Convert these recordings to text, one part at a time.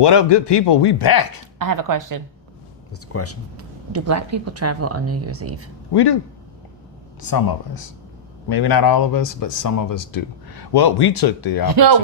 What up, good people? We back. I have a question. What's the question? Do black people travel on New Year's Eve? We do. Some of us. Maybe not all of us, but some of us do. Well, we took the opportunity. No,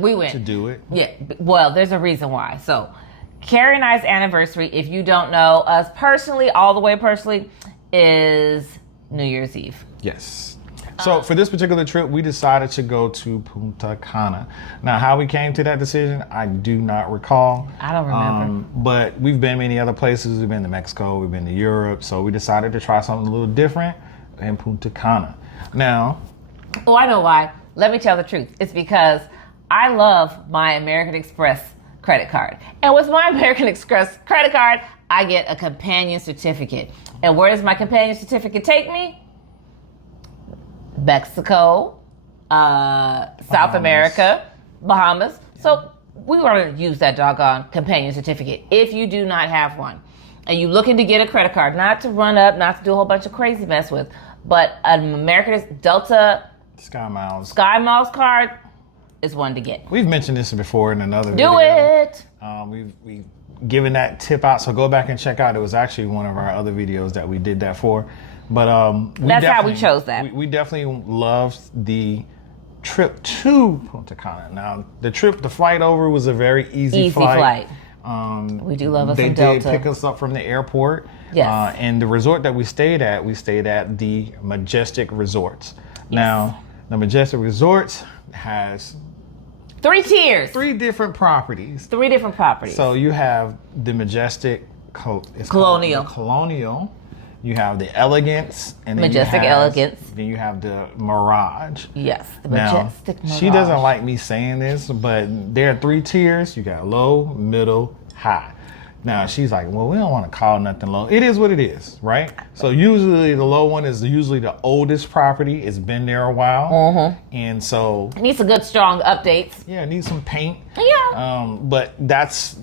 we went to do it. Yeah. Well, there's a reason why. So, Carrie and I's anniversary, if you don't know us personally, all the way personally, is New Year's Eve. Yes. So for this particular trip, we decided to go to Punta Cana. Now, how we came to that decision, I do not recall. I don't remember. But we've been many other places. We've been to Mexico. We've been to Europe. So we decided to try something a little different in Punta Cana. Now. Oh, I know why. Let me tell the truth. It's because I love my American Express credit card. And with my American Express credit card, I get a companion certificate. And where does my companion certificate take me? Mexico, South America, Bahamas. So we want to use that doggone companion certificate. If you do not have one and you're looking to get a credit card, not to run up, not to do a whole bunch of crazy mess with, but an American Delta Sky Miles card is one to get. We've mentioned this before in another video. Do it. We've given that tip out, so go back and check out. It was actually one of our other videos that we did that for. But that's how we chose that. We definitely loved the trip to Punta Cana. Now, the flight over was a very easy flight. We do love us some Delta. They did pick us up from the airport. Yes. And the resort that we stayed at the Majestic Resorts. Yes. Now, the Majestic Resorts has 3 tiers. 3 different properties. 3 different properties. So you have the Majestic Colonial. You have the Elegance and then Majestic Elegance. Then you have the Mirage. Yes, the Majestic Mirage. She doesn't like me saying this, but there are 3 tiers. You got low, middle, high. Now she's like, well, we don't want to call nothing low. It is what it is, right? So usually the low one is usually the oldest property. It's been there a while. Mm-hmm. And so it needs some good, strong updates. Yeah, it needs some paint. Yeah. But that's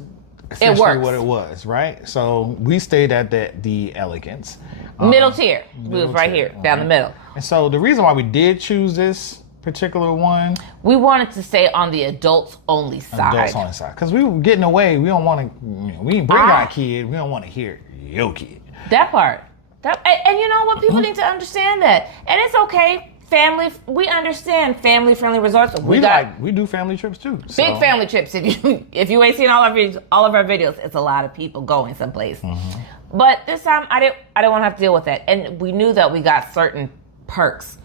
essentially what it was, right? So we stayed at the Elegance. Middle tier. We was right here, down the middle. And so the reason why we did choose this particular one, we wanted to stay on the adults only side. Because we were getting away. We don't want to, we didn't bring our kid. We don't want to hear your kid. That part. And you know what? People need to understand that. And it's okay. We understand family-friendly resorts. We do family trips too. Big family trips. If you ain't seen all of our videos, it's a lot of people going someplace. Mm-hmm. But this time, I didn't want to have to deal with that. And we knew that we got certain perks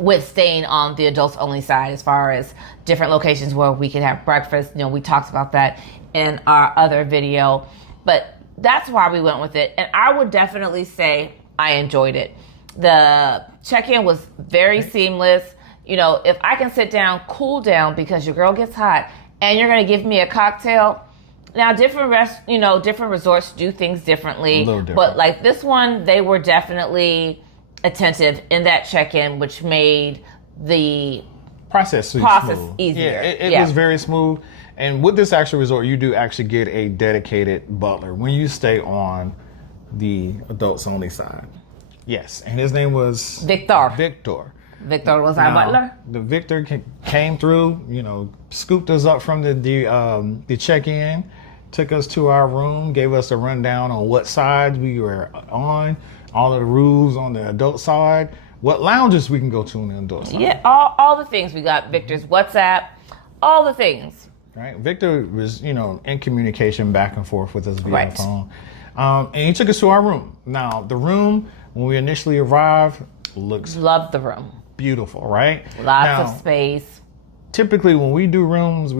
with staying on the adults only side, as far as different locations where we could have breakfast. You know, we talked about that in our other video. But that's why we went with it. And I would definitely say I enjoyed it. The check-in was very seamless. You know, if I can sit down, cool down because your girl gets hot, and you're going to give me a cocktail. Now, different resorts do things differently. But like this one, they were definitely attentive in that check-in, which made the process easier. Yeah, it was very smooth. And with this actual resort, you do actually get a dedicated butler when you stay on the adults only side. Yes, and his name was Victor. Victor Was our butler. The Victor came through, scooped us up from the check-in, took us to our room, gave us a rundown on what sides we were on, all of the rules on the adult side, what lounges we can go to on the adult side. Yeah, all the things. We got Victor's WhatsApp, all the things. Right, Victor was, in communication back and forth with us via the phone. And he took us to our room. Now, the room, when we initially arrived, Loved the room. Beautiful, right? Lots of space. Typically, when we do rooms,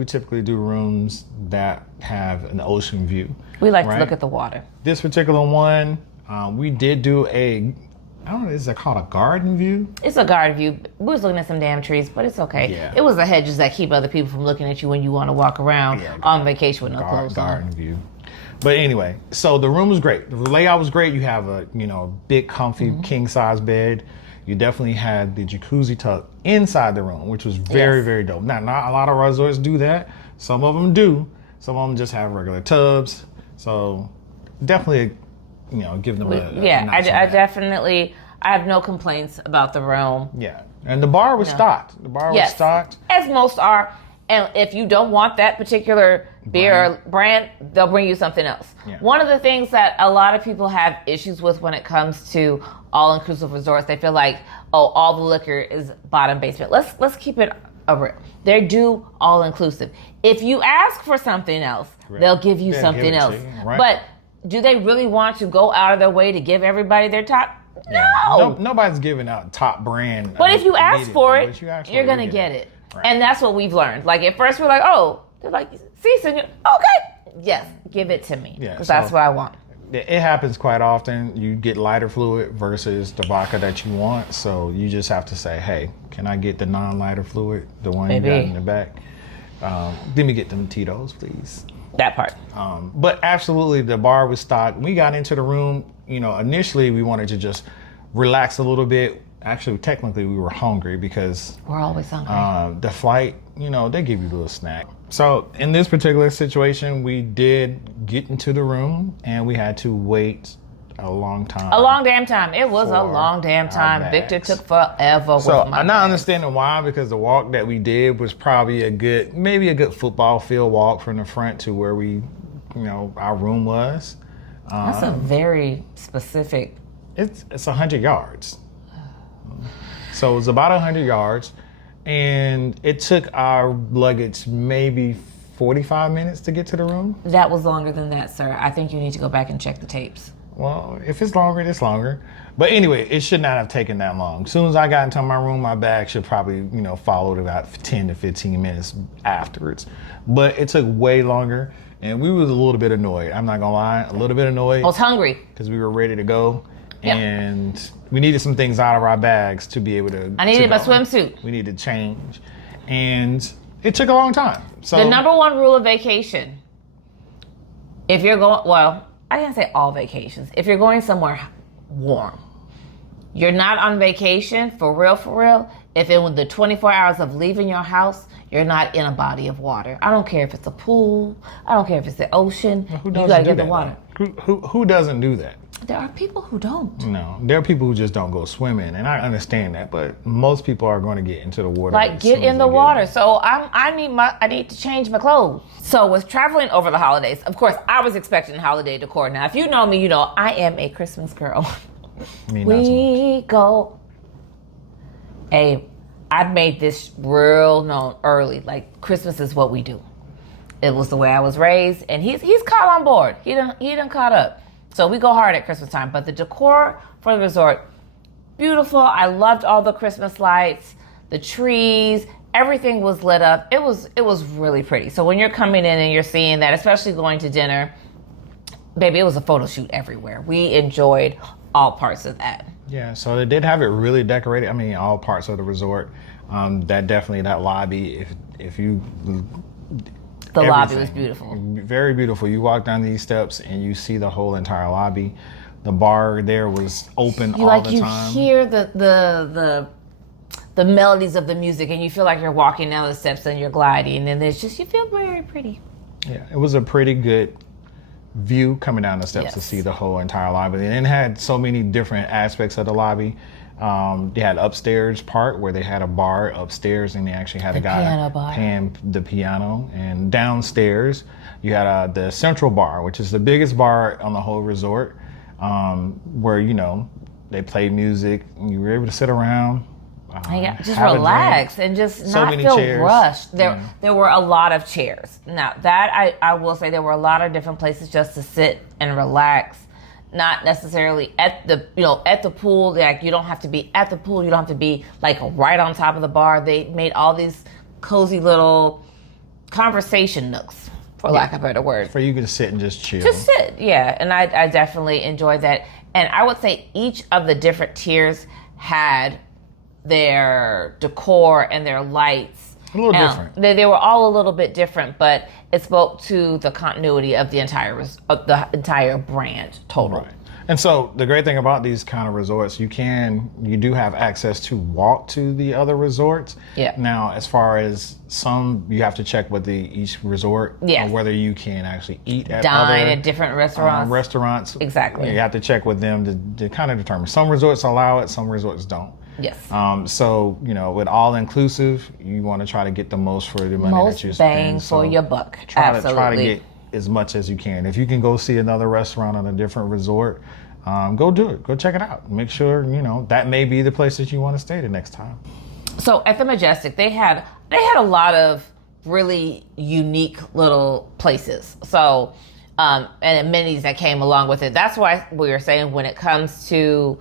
that have an ocean view. We like to look at the water. This particular one, we did do I don't know, is it called a garden view? It's a garden view. We was looking at some damn trees, but it's okay. Yeah. It was the hedges that keep other people from looking at you when you want to walk around on vacation with no clothes on. Garden view. But anyway, so the room was great. The layout was great. You have a, big, comfy, king-size bed. You definitely had the jacuzzi tub inside the room, which was very, very dope. Now, not a lot of resorts do that. Some of them do. Some of them just have regular tubs. So definitely, give them I have no complaints about the room. Yeah. And the bar was stocked. Was stocked. As most are. And if you don't want that particular beer or brand, they'll bring you something else. Yeah. One of the things that a lot of people have issues with when it comes to all-inclusive resorts, they feel like, oh, all the liquor is bottom basement. Let's keep it real. They do all-inclusive. If you ask for something else, they'll give you something else. Right. But do they really want to go out of their way to give everybody their top? No. Nobody's giving out top brand. But if you ask for it, you're going to get it. Right. And that's what we've learned. Like at first we're like, oh, they're like, see, okay, yes, give it to me. Because that's what I want. It happens quite often. You get lighter fluid versus the vodka that you want. So you just have to say, hey, can I get the non-lighter fluid, the one you got in the back? Let me get them Tito's, please. That part. But absolutely, the bar was stocked. We got into the room, initially we wanted to just relax a little bit. Actually, technically, we were hungry because we're always hungry. The flight, they give you a little snack. So in this particular situation, we did get into the room and we had to wait a long time. A long damn time. It was a long damn time. Victor took forever. So I'm not understanding why, because the walk that we did was probably maybe a good football field walk from the front to where we, our room was. That's a very specific. It's 100 yards. So it was about 100 yards, and it took our luggage maybe 45 minutes to get to the room. That was longer than that, sir. I think you need to go back and check the tapes. Well, if it's longer, it's longer. But anyway, it should not have taken that long. As soon as I got into my room, my bag should probably, followed about 10 to 15 minutes afterwards. But it took way longer, and we was a little bit annoyed. I'm not gonna lie, a little bit annoyed. I was hungry. Because we were ready to go. Yep. And we needed some things out of our bags to be able to. I needed my swimsuit. We needed change, and it took a long time. So the number one rule of vacation, if you're going, well, I can't say all vacations. If you're going somewhere warm, you're not on vacation for real. If in the 24 hours of leaving your house, you're not in a body of water. I don't care if it's a pool. I don't care if it's the ocean. You gotta get the water. Who doesn't do that? There are people who don't. No, there are people who just don't go swimming, and I understand that. But most people are going to get into the water. Like get in the water. So I need to change my clothes. So with traveling over the holidays, of course, I was expecting holiday decor. Now, if you know me, you know I am a Christmas girl. Me not so much. Go. Hey, I've made this real known early. Like Christmas is what we do. It was the way I was raised, and he's caught on board. He done caught up. So we go hard at Christmas time, but the decor for the resort, beautiful. I loved all the Christmas lights, the trees, everything was lit up. It was really pretty. So when you're coming in and you're seeing that, especially going to dinner, baby, it was a photo shoot everywhere. We enjoyed all parts of that. Yeah, so they did have it really decorated. I mean, all parts of the resort. That lobby, if you... The lobby was beautiful. Very beautiful. You walk down these steps and you see the whole entire lobby. The bar there was open all the time. You hear the melodies of the music, and you feel like you're walking down the steps and you're gliding, and you feel very pretty. Yeah, it was a pretty good view coming down the steps to see the whole entire lobby. And it had so many different aspects of the lobby. They had upstairs part where they had a bar upstairs, and they actually had a guy playing the piano. And downstairs, you had the central bar, which is the biggest bar on the whole resort, where they played music, and you were able to sit around, just relax and just not feel rushed. There were a lot of chairs. Now that I will say, there were a lot of different places just to sit and relax. Not necessarily at the pool. Like you don't have to be at the pool. You don't have to be like right on top of the bar. They made all these cozy little conversation nooks, for lack of a better word. For you to sit and just chill. Just sit, yeah. And I definitely enjoyed that. And I would say each of the different tiers had their decor and their lights. A little different. They were all a little bit different, but it spoke to the continuity of the entire brand total. Right. And so the great thing about these kind of resorts, you do have access to walk to the other resorts. Yeah. Now, as far as some, you have to check with each resort, whether you can actually eat at dine at different restaurants. Restaurants. Exactly. You have to check with them to kind of determine. Some resorts allow it, some resorts don't. Yes. So, with all inclusive, you want to try to get the most for the money that you spend. Most bang for your buck. Try Absolutely. to get as much as you can. If you can go see another restaurant on a different resort, go do it. Go check it out. Make sure, that may be the place that you want to stay the next time. So at the Majestic, they had a lot of really unique little places. So, and amenities that came along with it. That's why we were saying when it comes to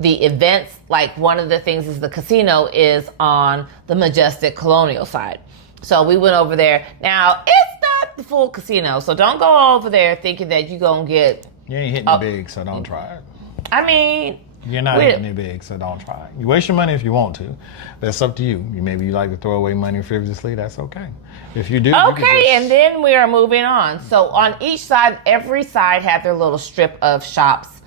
the events, like one of the things is the casino is on the Majestic Colonial side. So we went over there. Now, it's not the full casino, so don't go over there thinking that you're going to get... You ain't hitting it big, so don't try it. I mean... You're not hitting it big, so don't try it. You waste your money if you want to. That's up to you. Maybe you like to throw away money frivolously. That's okay. If you do, okay, and then we are moving on. So on each side, every side had their little strip of shops,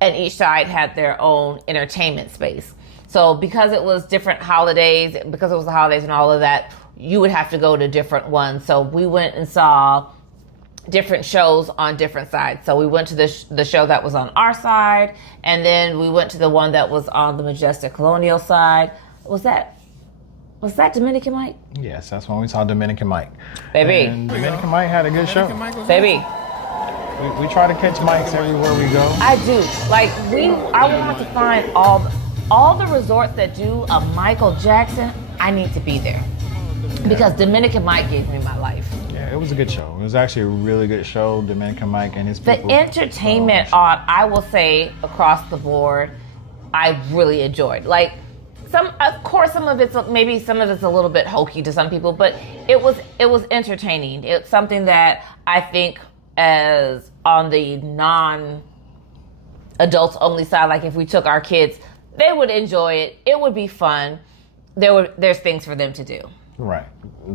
and each side had their own entertainment space. So because it was different holidays, because it was the holidays and all of that, you would have to go to different ones. So we went and saw different shows on different sides. So we went to the show that was on our side, and then we went to the one that was on the Majestic Colonial side. Was that Dominican Mike? Yes, that's when we saw Dominican Mike. Baby. And Dominican Mike had a good show. Baby. We try to catch mics everywhere we go. I do. I want to find all the resorts that do a Michael Jackson. I need to be there. Because Dominican Mike gave me my life. Yeah, it was a good show. It was actually a really good show, Dominican Mike and his people. The entertainment I will say, across the board, I really enjoyed. Some of it's a little bit hokey to some people, but it was entertaining. It's something that I think, as on the non-adults only side, like if we took our kids, they would enjoy it. It would be fun. There's things for them to do. Right.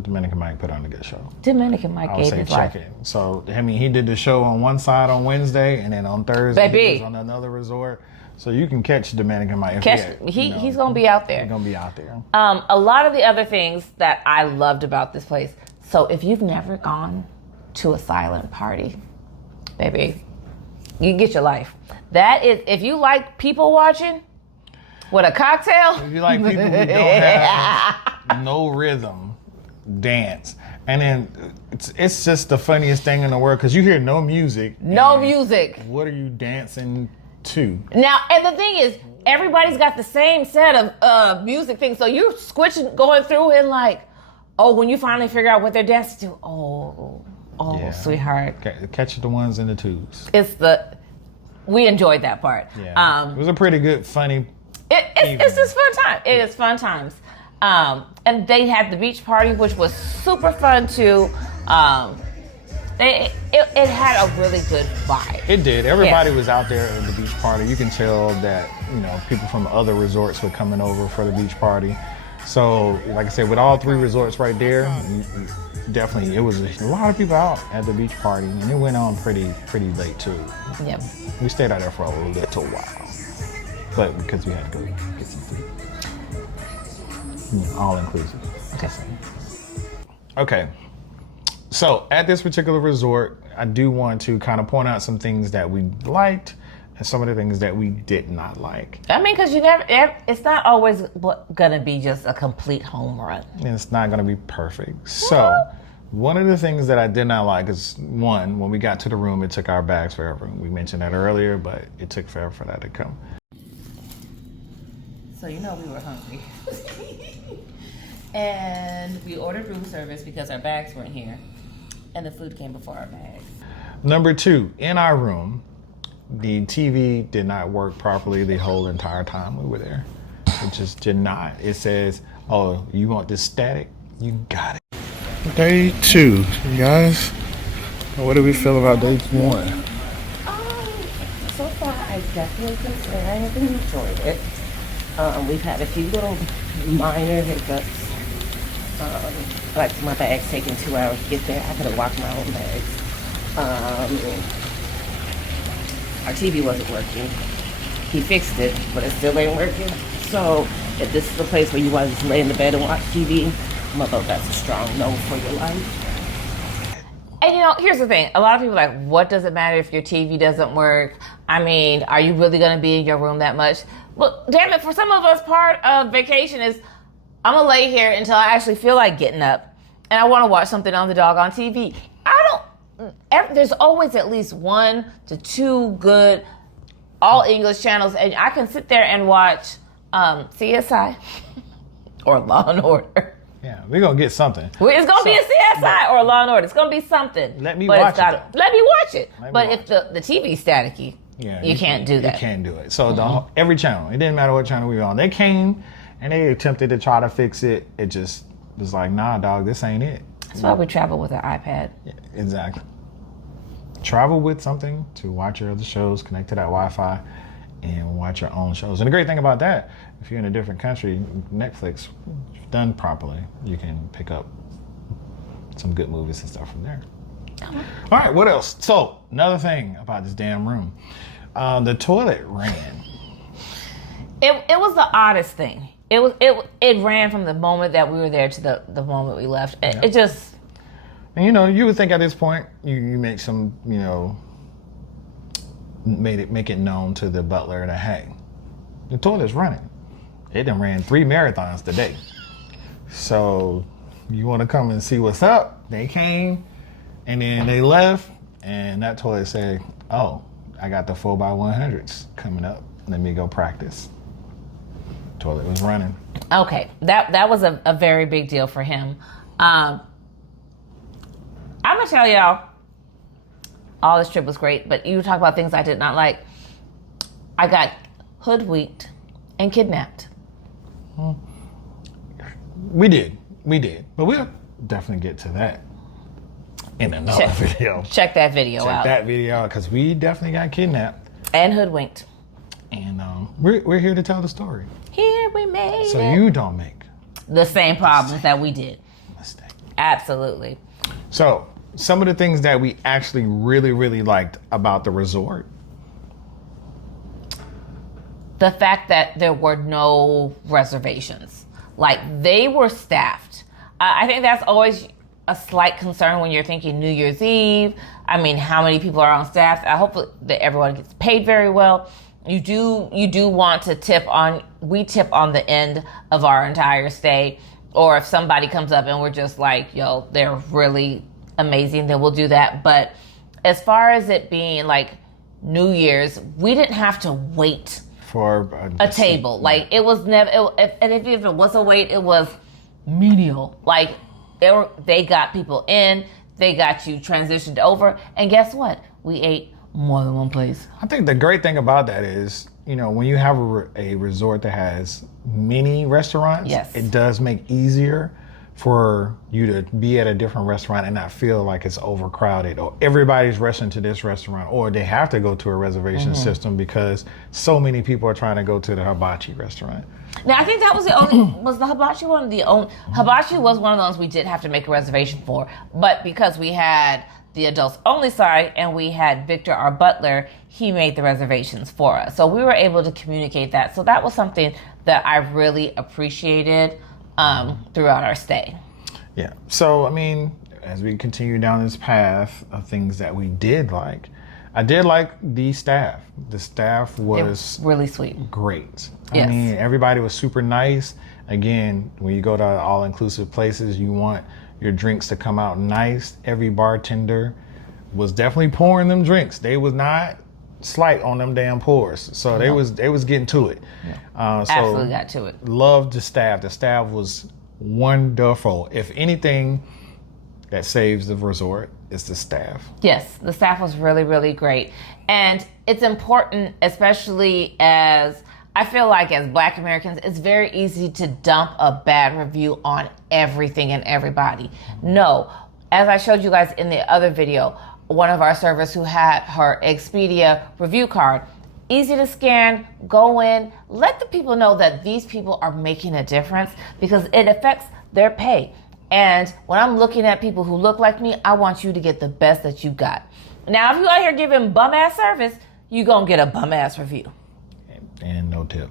Dominican Mike put on a good show. Dominican Mike gave his life. Check it. So, he did the show on one side on Wednesday, and then on Thursday he was on another resort. So you can catch Dominican Mike. He's going to be out there. He's going to be out there. A lot of the other things that I loved about this place. So if you've never gone to a silent party, baby, you get your life. That is, if you like people watching with a cocktail. If you like people who don't have no rhythm, dance. And then it's just the funniest thing in the world because you hear no music. No music. What are you dancing to? Now, and the thing is, everybody's got the same set of music things. So you're going through and when you finally figure out what they're dancing to, yeah. Sweetheart. Catch the ones in the tubes. We enjoyed that part. Yeah. It was a pretty good, funny. It's just fun time. It is fun times. And they had the beach party, which was super fun too. It had a really good vibe. It did. Everybody was out there at the beach party. You can tell that, people from other resorts were coming over for the beach party. So, like I said, with all three resorts right there, definitely, it was a lot of people out at the beach party, and it went on pretty late too. Yep. We stayed out there for a little while, but because we had to go get some food. All inclusive. Okay. So at this particular resort, I do want to kind of point out some things that we liked and some of the things that we did not like. I mean, because it's not always gonna be just a complete home run. And it's not gonna be perfect. So one of the things that I did not like is, one, when we got to the room, it took our bags forever. We mentioned that earlier, but it took forever for that to come. So we were hungry. And we ordered room service because our bags weren't here. And the food came before our bags. Number two, in our room, the TV did not work properly the whole entire time we were there. It just did not. It says, oh, you want this static? You got it. Day two, you guys. What do we feel about day one? So far, I definitely can say I have enjoyed it. We've had a few little minor hiccups. Like my bag's taking 2 hours to get there. I could have walked my own bags. Our TV wasn't working. He fixed it, but it still ain't working. So if this is a place where you want to just lay in the bed and watch TV, I'm gonna vote that's a strong no for your life. And here's the thing. A lot of people are like, what does it matter if your TV doesn't work? I mean, are you really gonna be in your room that much? But damn it, for some of us, part of vacation is I'm gonna lay here until I actually feel like getting up, and I want to watch something on the doggone TV. There's always at least 1 to 2 good all English channels, and I can sit there and watch CSI or Law and Order. Yeah, we're gonna get something. It's gonna be a CSI or Law and Order. It's gonna be something. Let me watch it. Let me watch it. But if the TV's staticky, you can't do that. You can't do it. So every channel, it didn't matter what channel we were on. They came and they attempted to try to fix it. It just was like, nah, dog, this ain't it. That's why we travel with an iPad. Yeah, exactly. Travel with something to watch your other shows, connect to that Wi-Fi, and watch your own shows. And the great thing about that, if you're in a different country, Netflix, done properly, you can pick up some good movies and stuff from there. All right, what else? So, another thing about this damn room. The toilet ran. It was the oddest thing. It ran from the moment that we were there to the moment we left. It just... And you would think at this point, you make some, make it known to the butler that, hey, the toilet's running. It done ran 3 marathons today. So you want to come and see what's up? They came, and then they left, and that toilet said, oh, I got the 4x100s coming up. Let me go practice. Toilet was running. Okay, that was a very big deal for him. I'm gonna tell y'all, all this trip was great, but you talk about things I did not like. I got hoodwinked and kidnapped. We did, but we'll definitely get to that in another video. Check that video out. Check that video out, because we definitely got kidnapped and hoodwinked. And we're here to tell the story. Here we made it. So you don't make the same problems that we did. Mistake. Absolutely. So some of the things that we actually really, really liked about the resort. The fact that there were no reservations. Like, they were staffed. I think that's always a slight concern when you're thinking New Year's Eve. I mean, how many people are on staff? I hope that everyone gets paid very well. You do want to we tip on the end of our entire stay. Or if somebody comes up and we're just like, yo, they're really amazing, then we'll do that. But as far as it being like New Year's, we didn't have to wait for a table. Like, it was never, and if it was a wait, it was menial. Like, they got people in, they got you transitioned over, and guess what? We ate more than one place. I think the great thing about that is, when you have a resort that has many restaurants, it does make easier for you to be at a different restaurant and not feel like it's overcrowded, or everybody's rushing to this restaurant, or they have to go to a reservation system because so many people are trying to go to the hibachi restaurant. Now, I think that was was the hibachi one the only? Hibachi was one of those we did have to make a reservation for, but because we had the adults only side and we had Victor, our butler, he made the reservations for us. So we were able to communicate that. So that was something that I really appreciated throughout our stay. Yeah. So, I mean, as we continue down this path of things that we did like, I did like the staff. The staff was really sweet. Great. Yes. I mean, everybody was super nice. Again, when you go to all-inclusive places, you want your drinks to come out nice. Every bartender was definitely pouring them drinks. They was not slight on them damn pours. So they was getting to it. Yeah. Absolutely got to it. Loved the staff. The staff was wonderful. If anything that saves the resort, is the staff. Yes, the staff was really, really great. And it's important, especially as I feel like as Black Americans, it's very easy to dump a bad review on everything and everybody. No, as I showed you guys in the other video, one of our servers who had her Expedia review card, easy to scan, go in, let the people know that these people are making a difference because it affects their pay. And when I'm looking at people who look like me, I want you to get the best that you got. Now, if you out here giving bum ass service, you gonna get a bum ass review. And no tip.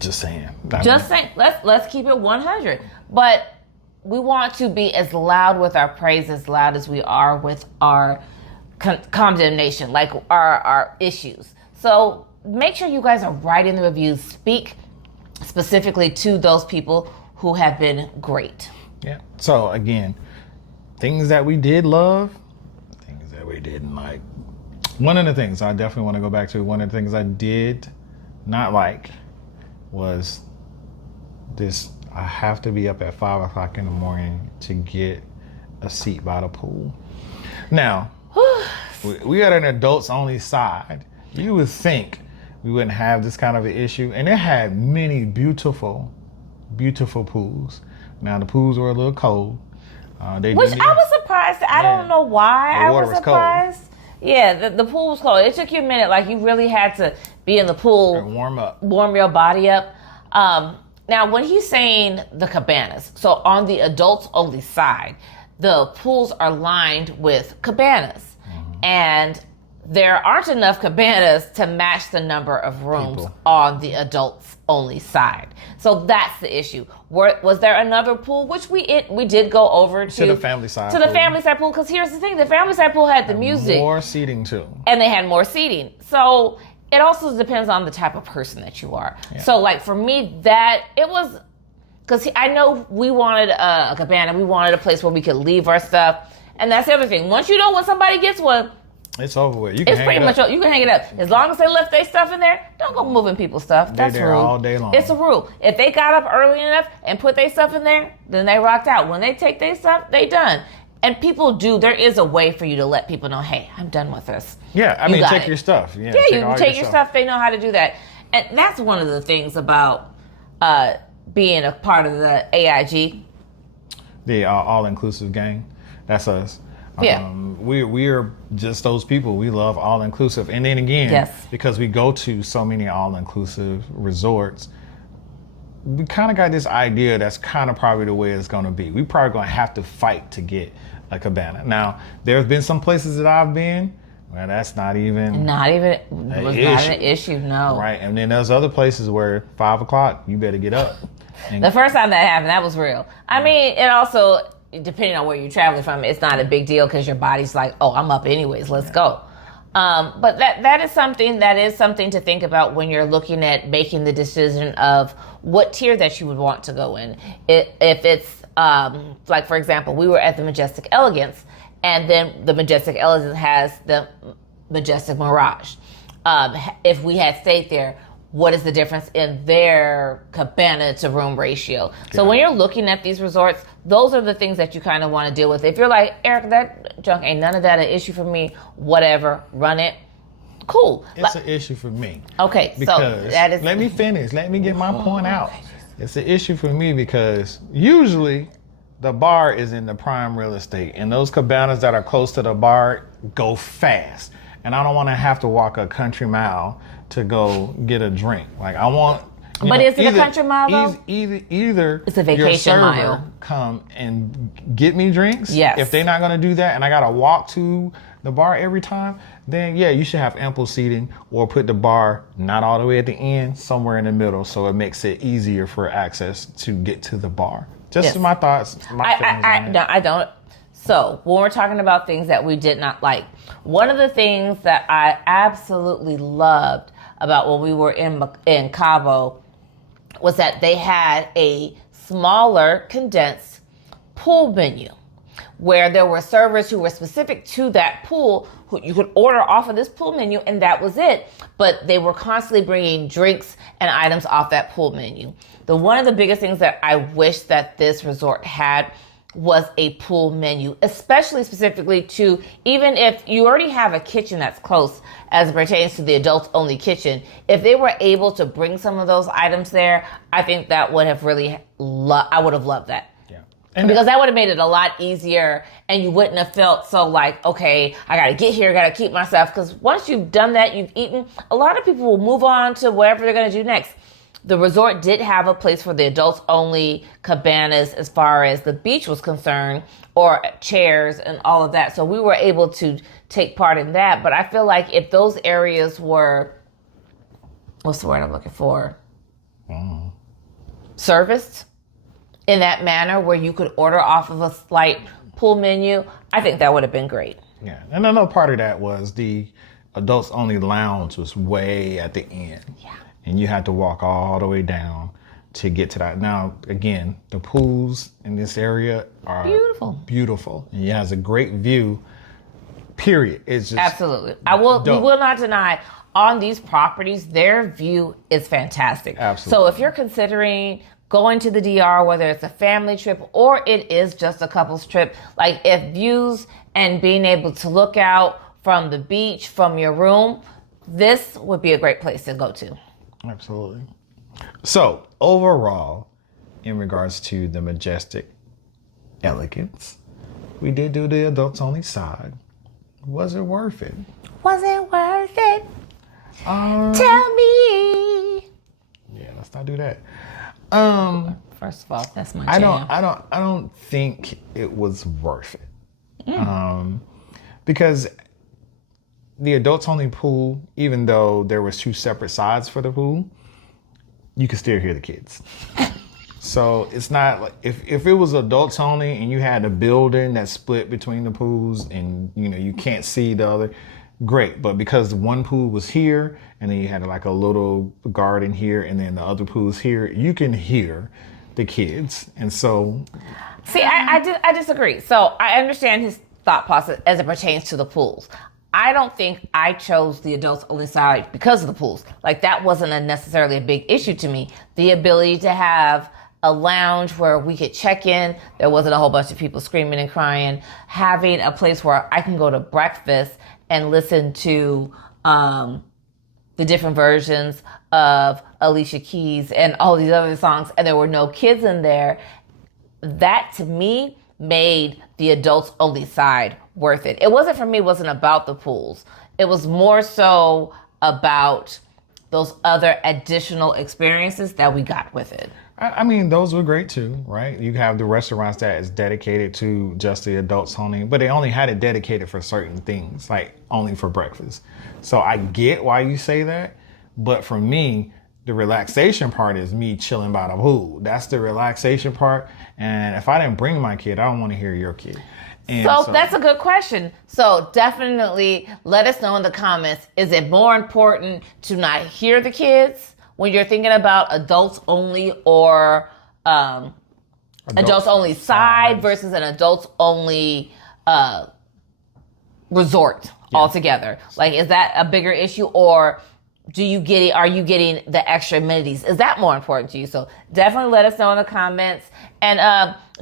Just saying. Let's keep it 100. But we want to be as loud with our praise, as loud as we are with our condemnation, like our issues. So make sure you guys are writing the reviews. Speak specifically to those people who have been great. Yeah. So again, things that we did love, things that we didn't like. One of the things I definitely want to go back to, one of the things I did not like was this. I have to be up at 5 o'clock in the morning to get a seat by the pool. Now, we are an adults only side. You would think we wouldn't have this kind of an issue. And it had many beautiful, beautiful pools. Now, the pools were a little cold. Which I was surprised. I don't know why I was surprised. Cold. Yeah, the pool was cold. It took you a minute. Like, you really had to be in the pool. And warm your body up. Now, when he's saying the cabanas, so on the adults only side, the pools are lined with cabanas. Mm-hmm. And there aren't enough cabanas to match the number of rooms on the adults only side. So that's the issue. Was there another pool, which we did go over to the family side the family side pool, because here's the thing, the family side pool had the music. More seating too. And they had more seating. So it also depends on the type of person that you are. Yeah. So like for me, that it was, because I know we wanted a cabana, we wanted a place where we could leave our stuff. And that's the other thing. Once you know when somebody gets one, it's over with. You can hang it up. As long as they left their stuff in there, don't go moving people's stuff. That's They're there rude. all day long. It's a rule. If they got up early enough and put their stuff in there, then they rocked out. When they take their stuff, they done. And people do. There is a way for you to let people know, hey, I'm done with this. Yeah, I mean, take your stuff. Yeah, you take your stuff. They know how to do that. And that's one of the things about being a part of the AIG. The all-inclusive gang. That's us. Yeah. We are just those people. We love all-inclusive. And then again, because we go to so many all-inclusive resorts, we kind of got this idea that's kind of probably the way it's going to be. We probably going to have to fight to get a cabana. Now, there have been some places that I've been where that's not even an issue, no. Right, and then there's other places where 5 o'clock, you better get up. The first time that happened, that was real. I mean, it also, depending on where you're traveling from, it's not a big deal because your body's like, oh, I'm up anyways, let's go. But that is something to think about when you're looking at making the decision of what tier that you would want to go in. If it's like, for example, we were at the Majestic Elegance, and then the Majestic Elegance has the Majestic Mirage. If we had stayed there, what is the difference in their cabana to room ratio? So when you're looking at these resorts, those are the things that you kind of want to deal with. If you're like, Eric, that junk ain't none of that an issue for me, whatever, run it. Cool. It's an issue for me. Okay, because so that is. Let me finish. Let me get my point out. It's an issue for me because usually the bar is in the prime real estate, and those cabanas that are close to the bar go fast. And I don't want to have to walk a country mile to go get a drink. Like I want. But is it a country mile though? Either it's a vacation mile. Come and get me drinks. Yes. If they're not going to do that, and I got to walk to the bar every time, then yeah, you should have ample seating, or put the bar not all the way at the end, somewhere in the middle, so it makes it easier for access to get to the bar. Just my thoughts. I don't. So when we're talking about things that we did not like, one of the things that I absolutely loved about when we were in Cabo was that they had a smaller, condensed pool menu where there were servers who were specific to that pool who you could order off of this pool menu, and that was it. But they were constantly bringing drinks and items off that pool menu. One of the biggest things that I wish that this resort had was a pool menu, especially specifically to, even if you already have a kitchen that's close as it pertains to the adults only kitchen, if they were able to bring some of those items there, I think that would have really, I would have loved that. Yeah. And because that would have made it a lot easier, and you wouldn't have felt so like, okay, I got to get here, got to keep myself. Because once you've done that, you've eaten, a lot of people will move on to whatever they're going to do next. The resort did have a place for the adults only cabanas as far as the beach was concerned, or chairs and all of that. So we were able to take part in that. But I feel like if those areas were, what's the word I'm looking for? Serviced in that manner where you could order off of a slight pool menu, I think that would have been great. Yeah. And another part of that was the adults only lounge was way at the end. Yeah. And you had to walk all the way down to get to that. Now, again, the pools in this area are beautiful. And it has a great view, period. It's just absolutely. We will not deny on these properties, their view is fantastic. Absolutely. So if you're considering going to the DR, whether it's a family trip or it is just a couple's trip, like if views and being able to look out from the beach, from your room, this would be a great place to go to. Absolutely. So overall, in regards to the Majestic Elegance, we did do the adults only side. Was it worth it? Was it worth it? Tell me. Yeah, let's not do that. First of all, that's my jam. I don't think it was worth it. Because the adults only pool, even though there was 2 separate sides for the pool, you could still hear the kids. So it's not like if it was adults only and you had a building that split between the pools and you can't see the other, great. But because one pool was here and then you had like a little garden here and then the other pool's here, you can hear the kids. And so see, I disagree. So I understand his thought process as it pertains to the pools. I don't think I chose the adults only side because of the pools. Like that wasn't necessarily a big issue to me. The ability to have a lounge where we could check in, there wasn't a whole bunch of people screaming and crying, having a place where I can go to breakfast and listen to the different versions of Alicia Keys and all these other songs, and there were no kids in there. That to me made the adults only side worth it. It wasn't for me, it wasn't about the pools. It was more so about those other additional experiences that we got with it. I mean, those were great too, right? You have the restaurants that is dedicated to just the adults only, but they only had it dedicated for certain things, like only for breakfast. So I get why you say that, but for me, the relaxation part is me chilling by the pool. That's the relaxation part. And if I didn't bring my kid, I don't want to hear your kid. So that's a good question. So definitely let us know in the comments, is it more important to not hear the kids when you're thinking about adults only or adults only side versus an adults only resort altogether? Like, is that a bigger issue, or are you getting the extra amenities? Is that more important to you? So definitely let us know in the comments, and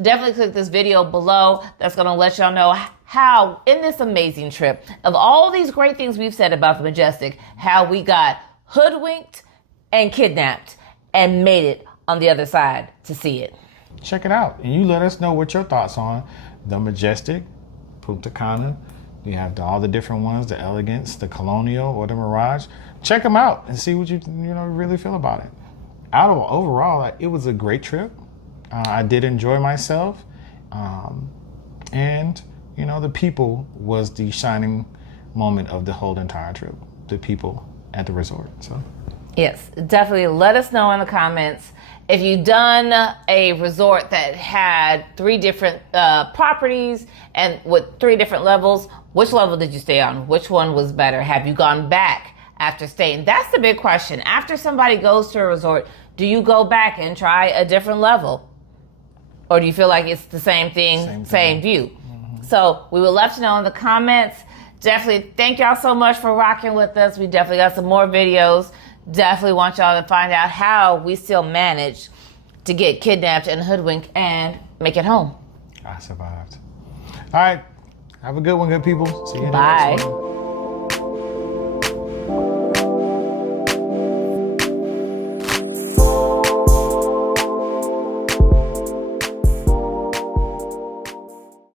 definitely click this video below. That's going to let y'all know how in this amazing trip of all these great things we've said about the Majestic, how we got hoodwinked and kidnapped and made it on the other side to see it. Check it out. And you let us know what your thoughts on the Majestic, Punta Cana. You have all the different ones, the Elegance, the Colonial, or the Mirage. Check them out and see what you really feel about it. Overall, it was a great trip. I did enjoy myself. And, the people was the shining moment of the whole entire trip. The people at the resort. So. Yes, definitely let us know in the comments if you've done a resort that had 3 different properties and with 3 different levels. Which level did you stay on? Which one was better? Have you gone back after staying? That's the big question. After somebody goes to a resort, do you go back and try a different level? Or do you feel like it's the same thing, same view? Mm-hmm. So we would love to know in the comments. Definitely thank y'all so much for rocking with us. We definitely got some more videos. Definitely want y'all to find out how we still managed to get kidnapped and hoodwinked and make it home. I survived. All right. Have a good one, good people. See you in the Bye. next one.